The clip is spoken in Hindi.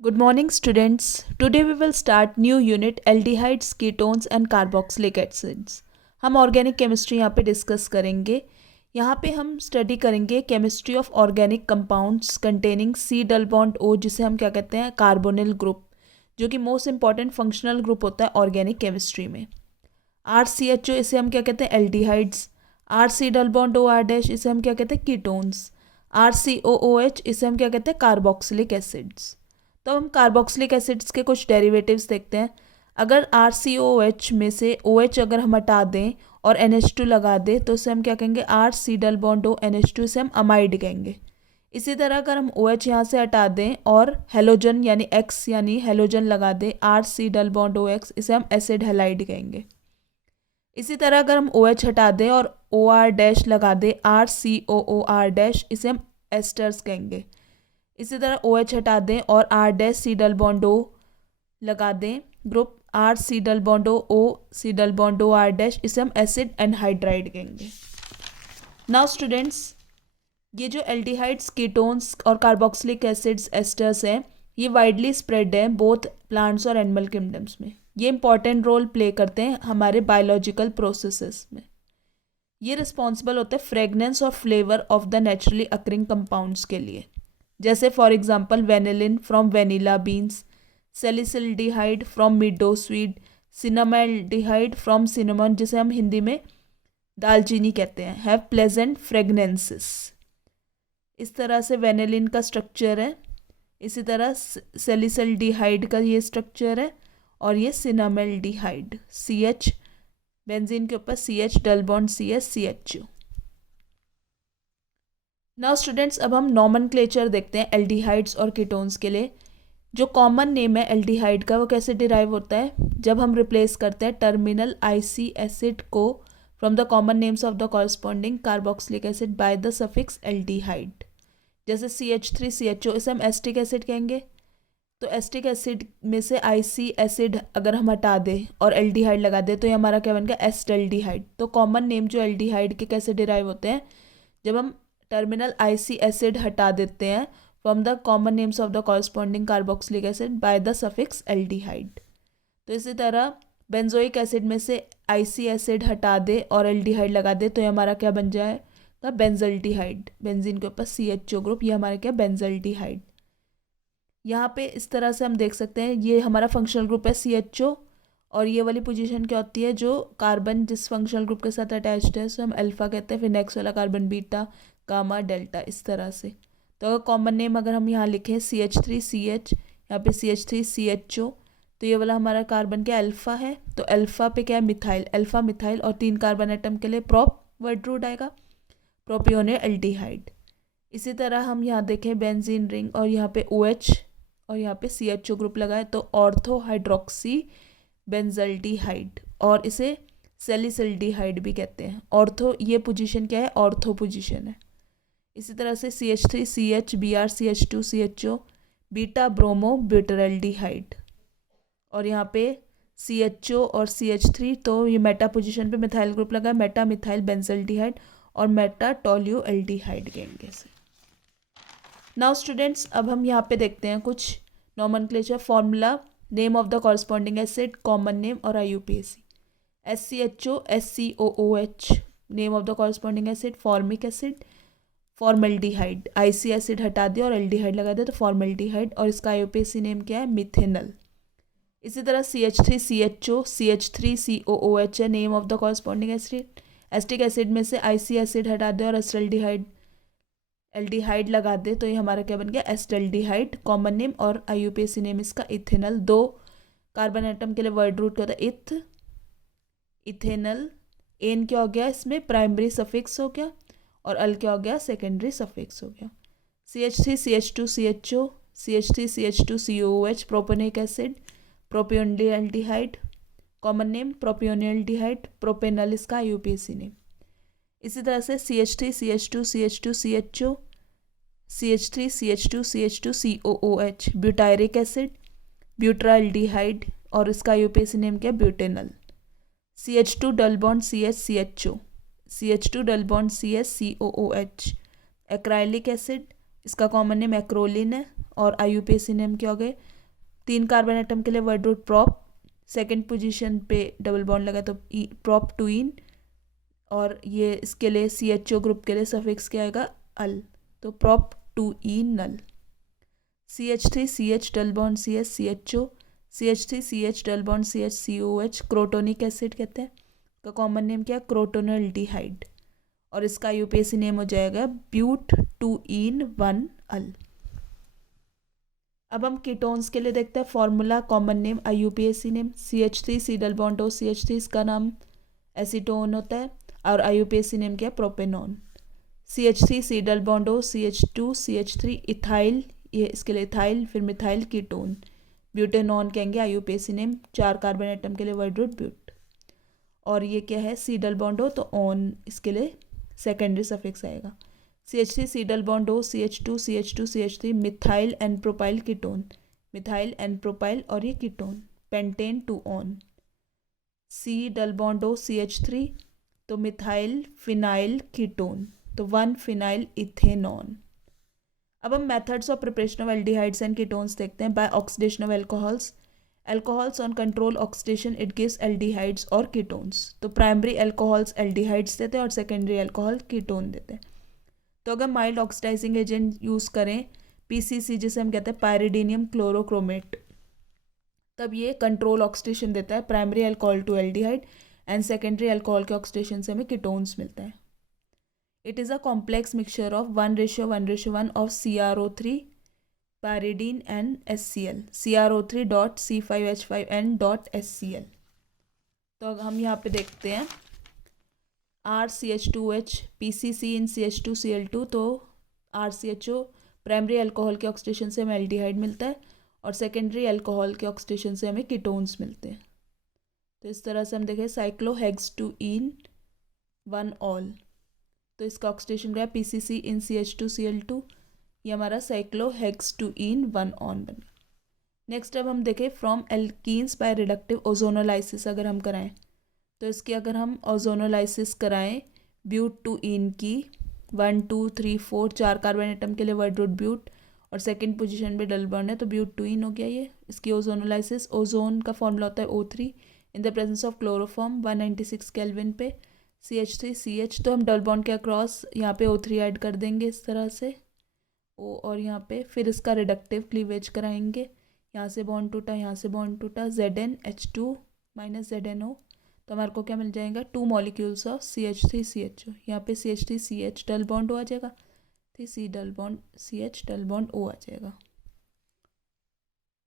Good morning, students. Today we will start new unit aldehydes, ketones and carboxylic acids. हम ऑर्गेनिक केमिस्ट्री यहाँ पे डिस्कस करेंगे. यहाँ पे हम स्टडी करेंगे chemistry of organic compounds containing C double bond O, जिसे हम क्या कहते हैं कार्बोनिल ग्रुप, जो कि मोस्ट इंपॉर्टेंट फंक्शनल ग्रुप होता है ऑर्गेनिक केमिस्ट्री में. RCHO इसे हम क्या कहते हैं aldehydes. RC double bond O R dash इसे हम क्या कहते हैं कीटोन्स. RCOOH इसे हम क्या कहते हैं कार्बोक्सिलिक एसिड्स. तो हम कार्बोक्सिलिक एसिड्स के कुछ डेरिवेटिव्स देखते हैं. अगर RCOH में से OH अगर हम हटा दें और NH2 लगा दें तो इसे हम क्या कहेंगे RC double bond O NH2, इसे हम अमाइड कहेंगे. इसी तरह अगर हम OH यहाँ से हटा दें और हेलोजन यानी X यानी हेलोजन लगा दें RC डबल बॉन्ड OX, इसे हम एसिड हेलाइड कहेंगे. इसी तरह अगर हम OH हटा दें और OR डैश लगा दें RCOOR डैश, इसे हम एस्टर्स कहेंगे. इसी तरह OH हटा दें और R dash C double bond O लगा दें group RC double bond O C double bond O R dash, इसे हम एसिड एनहाइड्राइड कहेंगे. नाउ स्टूडेंट्स, ये जो एल्डिहाइड्स, कीटोन्स और कार्बोक्सिलिक एसिड्स एस्टर्स हैं, ये वाइडली स्प्रेड हैं बोथ प्लांट्स और एनिमल किंगडम्स में. ये इंपॉर्टेंट रोल प्ले करते हैं हमारे बायोलॉजिकल प्रोसेसेस में. ये रिस्पॉन्सिबल होते हैं फ्रेगनेंस और flavour of the naturally occurring compounds के लिए. जैसे for example vanillin from vanilla beans, salicylaldehyde from meadowsweet, cinnamaldehyde from cinnamon, जिसे हम हिंदी में दालचीनी कहते हैं, हैव प्लेजेंट फ्रेगनेंसेस. इस तरह से वेनिलिन का स्ट्रक्चर है. इसी तरह सैलिसिल्डिहाइड का ये स्ट्रक्चर है और ये सिनामाल्डिहाइड CH बेंजीन के ऊपर CH double bond CS CHO. Now students, अब हम नॉमनक्लेचर देखते हैं एल्डिहाइड्स और कीटोन्स के लिए. जो कॉमन नेम है एल्डिहाइड का, वो कैसे डिराइव होता है? जब हम रिप्लेस करते हैं टर्मिनल IC एसिड को from the common names of the corresponding carboxylic acid by the suffix aldehyde. जैसे CH3CHO, इसे हम एस्टिक एसिड कहेंगे. तो एस्टिक एसिड में से IC एसिड अगर हम हटा दें और एल्डिहाइड लगा दें तो ये हमारा क्या बन गया एस्टल्डिहाइड. तो कॉमन नेम जो एल्डिहाइड के कैसे डिराइव होते हैं? जब हम टर्मिनल IC एसिड हटा देते हैं from the common names of the corresponding carboxylic acid by the suffix aldehyde. तो इसी तरह बेंजोइक एसिड में से IC एसिड हटा दे और एल्डिहाइड लगा दे तो ये हमारा क्या बन जाएगा बेंजल्डिहाइड. बेंजीन के ऊपर CHO ग्रुप, ये हमारा क्या बेंजल्डिहाइड. यहाँ पे इस तरह से हम देख सकते हैं ये हमारा फंक्शनल ग्रुप है CHO, और ये वाली पोजीशन क्या होती है जो कार्बन जिस फंक्शनल ग्रुप के साथ अटैच्ड है उसे हम अल्फा कहते हैं. फिर नेक्स्ट वाला कार्बन बीटा, गामा, डेल्टा, इस तरह से. तो अगर कॉमन नेम अगर हम यहाँ लिखें CH3CH, यहाँ पे CH3CHO, तो ये वाला हमारा कार्बन क्या अल्फा है. तो अल्फा पे क्या है मिथाइल, अल्फा मिथाइल, और 3 कार्बन एटम के लिए प्रोप वर्ड रूट आएगा, प्रोपियोनिक एल्डिहाइड. इसी तरह हम यहाँ देखें बेंजीन रिंग और यहाँ पे OH और यहाँ पे CHO ग्रुप लगाए तो ऑर्थो हाइड्रोक्सी बेंजल्डिहाइड, और इसे सैलिसिल्डिहाइड भी कहते हैं. ऑर्थो ये पोजीशन क्या है ऑर्थो पोजीशन है. इसी तरह से CH3CH BrCH2CHO बीटा ब्रोमो ब्यूटरल्डिहाइड, और यहाँ पे CHO और CH3, तो ये मेटा पोजीशन पे मिथाइल ग्रुप लगा है, मेटा मिथाइल बेंजल्डिहाइड और मेटा टोल्यूएल्डिहाइड कहेंगे इसे. नाउ स्टूडेंट्स, अब हम यहाँ पे देखते हैं कुछ nomenclature formula, name of the corresponding acid, common name और IUPAC. SCHO SCOOH name of the corresponding acid, formic acid, formaldehyde. IC acid हटा दिया और एल्डिहाइड लगा दिया तो फॉर्मल्डिहाइड, और इसका IUPAC नेम क्या है मिथेनल. इसी तरह CH3CHO CH3COOH है name of the corresponding acid. Acetic acid में से IC एसिड हटा दिया और एस्टल्डिहाइड एल्डिहाइड लगा दे तो ये हमारा क्या बन गया एस्टल्डिहाइड, कॉमन नेम, और IUPAC नेम इसका इथेनल. 2 कार्बन एटम के लिए वर्ड रूट क्या होता है इथेनल. एन क्या हो गया इसमें प्राइमरी सफिक्स हो गया, और अल क्या हो गया सेकेंडरी सफिक्स हो गया. CH3CH2CHO CH3CH2COOH propanoic acid, propionaldehyde, common name propionaldehyde, propanal इसका IUPAC नेम. इसी तरह से CH3CH2CH2CHO CH3CH2CH2COOH ब्यूटायरिक एसिड, ब्यूट्राल्डिहाइड, और इसका IUPAC नेम क्या butanal. CH2 double bond CS CHO CH2 double bond CS COOH acrylic acid, इसका कॉमन नेम एक्रोलिन है, और IUPAC नेम क्या हो गए, 3 कार्बन एटम के लिए word root prop, second position पे डबल बॉन्ड लगा तो प्रॉप टूइन, और ये इसके लिए CHO ग्रुप के लिए सफिक्स क्या आएगा, अल, तो prop two e nal. CH3CH double bond CH CHO, CH3CH double bond CH COH crotonic acid कहते हैं, का कॉमन नेम क्या है, क्रोटोनल्डिहाइड, और इसका IUPAC नेम हो जाएगा ब्यूट टू इन 1 अल। अब हम कीटोन्स के लिए देखते हैं formula, common name, IUPAC name, CH3C double bond O CH3, इसका नाम एसीटोन होता है, और IUPAC नेम क्या है, propanone. CH3C double bond O CH2 CH3 ethyl, ये इसके लिए इथाइल, फिर मिथाइल कीटोन, ब्यूटेनॉन कहेंगे, IUPAC नेम, 4 कार्बन एटम के लिए वर्ड रूट ब्यूट, और ये क्या है, C डबल बॉन्ड O, तो ऑन इसके लिए सेकेंडरी सफिक्स आएगा। CH3C double bond O CH2 CH2 CH3 methyl and propyl ketone, methyl and propyl, और ये ketone, pentane two on. C double bond O CH3, तो मिथाइल फिनाइल कीटोन, तो 1 फिनाइल इथेनॉन। अब हम methods of preparation of aldehydes and ketones देखते हैं। By oxidation of alcohols, alcohols on control oxidation it gives aldehydes और कीटोन्स। तो प्राइमरी एल्कोहल्स एल्डिहाइड्स देते हैं और सेकेंडरी एल्कोहल कीटोन देते हैं। तो अगर माइल्ड ऑक्सीडाइजिंग एजेंट यूज़ करें, PCC जिसे हम कहते हैं पायरिडीनियम क्लोरोक्रोमेट, तब ये कंट्रोल ऑक्सीडेशन देता है, primary alcohol to aldehyde, and secondary alcohol के ऑक्सीडेशन से हमें कीटोन्स मिलता है। It is a complex mixture of 1:1:1 of CrO3 pyridine and HCl, CrO3.C5H5N.HCl। तो हम यहाँ पे देखते हैं RCH2H PCC इन CH2Cl2, तो RCHO प्राइमरी अल्कोहल के ऑक्सीडेशन से हमें एल्डिहाइड मिलता है, और सेकेंडरी अल्कोहल के ऑक्सीडेशन से हमें कीटोन्स मिलते हैं। तो इस तरह से हम देखें साइक्लोहेक्सटूइन 1 ऑल, तो इसका ऑक्सीडेशन क्या है, PCC इन CH2Cl2, ये हमारा साइक्लोहेक्सटूइन 1 ऑन बन। नेक्स्ट अब हम देखें from alkenes by reductive ozonolysis अगर हम कराएं, तो इसकी अगर हम ओजोनोलाइसिस कराएं ब्यूट टू इन की 1 2 3 4 4 कार्बन एटम के लिए वर्ड रूट ब्यूट, और सेकंड पोजीशन पे डबल बॉन्ड है, तो ब्यूट टू इन हो गया ये। इसकी ओजोनोलाइसिस, ओजोन का फॉर्मूला होता है O3 in the presence of chloroform 196 kelvin पे, CH3CH, तो हम डबल बॉन्ड के अक्रॉस यहाँ पे O3 ऐड कर देंगे इस तरह से O, और यहाँ पे फिर इसका रिडक्टिव क्लीवेज कराएंगे, यहाँ से बॉन्ड टूटा, यहाँ से बॉन्ड टूटा, ZnH2 - ZnO, तो हमारे को क्या मिल जाएगा, 2 मॉलिक्यूल्स ऑफ CH3CHO, यहाँ पे CH3CH डबल बॉन्ड O आ जाएगा, फिर C double bond CH double bond O आ जाएगा।